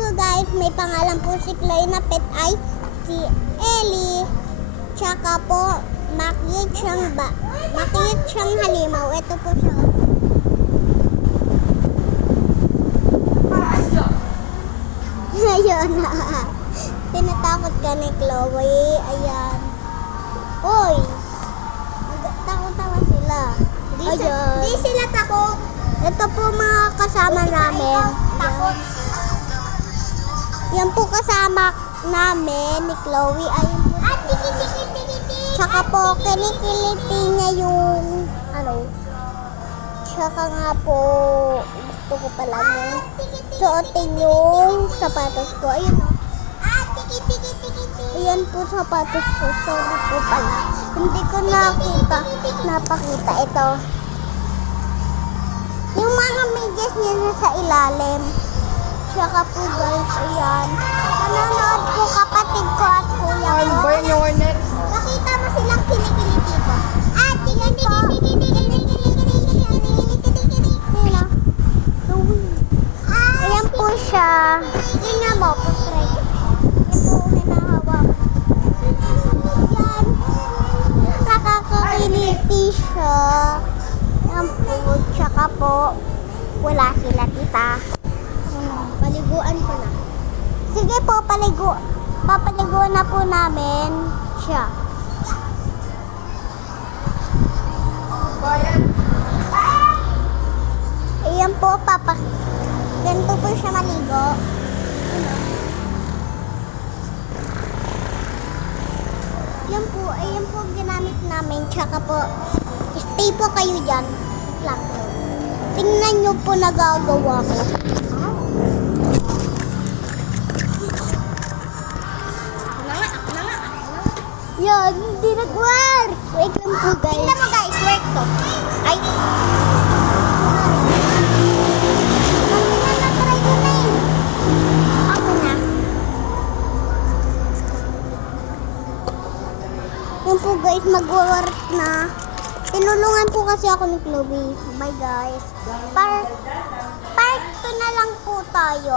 po guys, may pangalan po si Chloe na pet ay si Ellie. Tsaka po, makiyot siyang halimaw. Ito po siya. Ayun na. Tinatakot ka ni Chloe. Ayan. Uy! Takot-tawa sila. Di sila takot. Ito po mga kasama namin. Takot. Yan po kasama namin ni Chloe. Ayun po. Tsaka po, kinikiliti niya yung tsaka nga po, gusto ko pala yung suotin yung sapatos ko. Ayun o. Ayan po sapatos ko. Sorry po pala. Hindi ko napakita ito. Yung mga medyas niya nasa ilalim. Tsaka po guys, ayan. Nanonood po kapatid ko at kuya ko. Nakita mo silang kinikiliti ko. Tingnan po. Ayan po siya. Tingnan mo, portrait. Ayan po, hinahawak. Ayan. Nakakakiliti siya. Ayan po. Tsaka po, wala sila tita. Paliguan ko na. Sige po, papaliguan na po namin siya. Ayan po, ganito po siya maligo. Ayan po ginamit namin. Tsaka po, stay po kayo dyan. Lang. Tingnan nyo po nagagawa ko. Yan, hindi nag-work. Wait lang po guys. Tingnan mo guys, work to. Ay. Na-try ko na eh. Ako na. Yan po guys, mag-work na. Tinulungan po kasi ako ni Chloe. Bye guys. Part 2 na lang po tayo.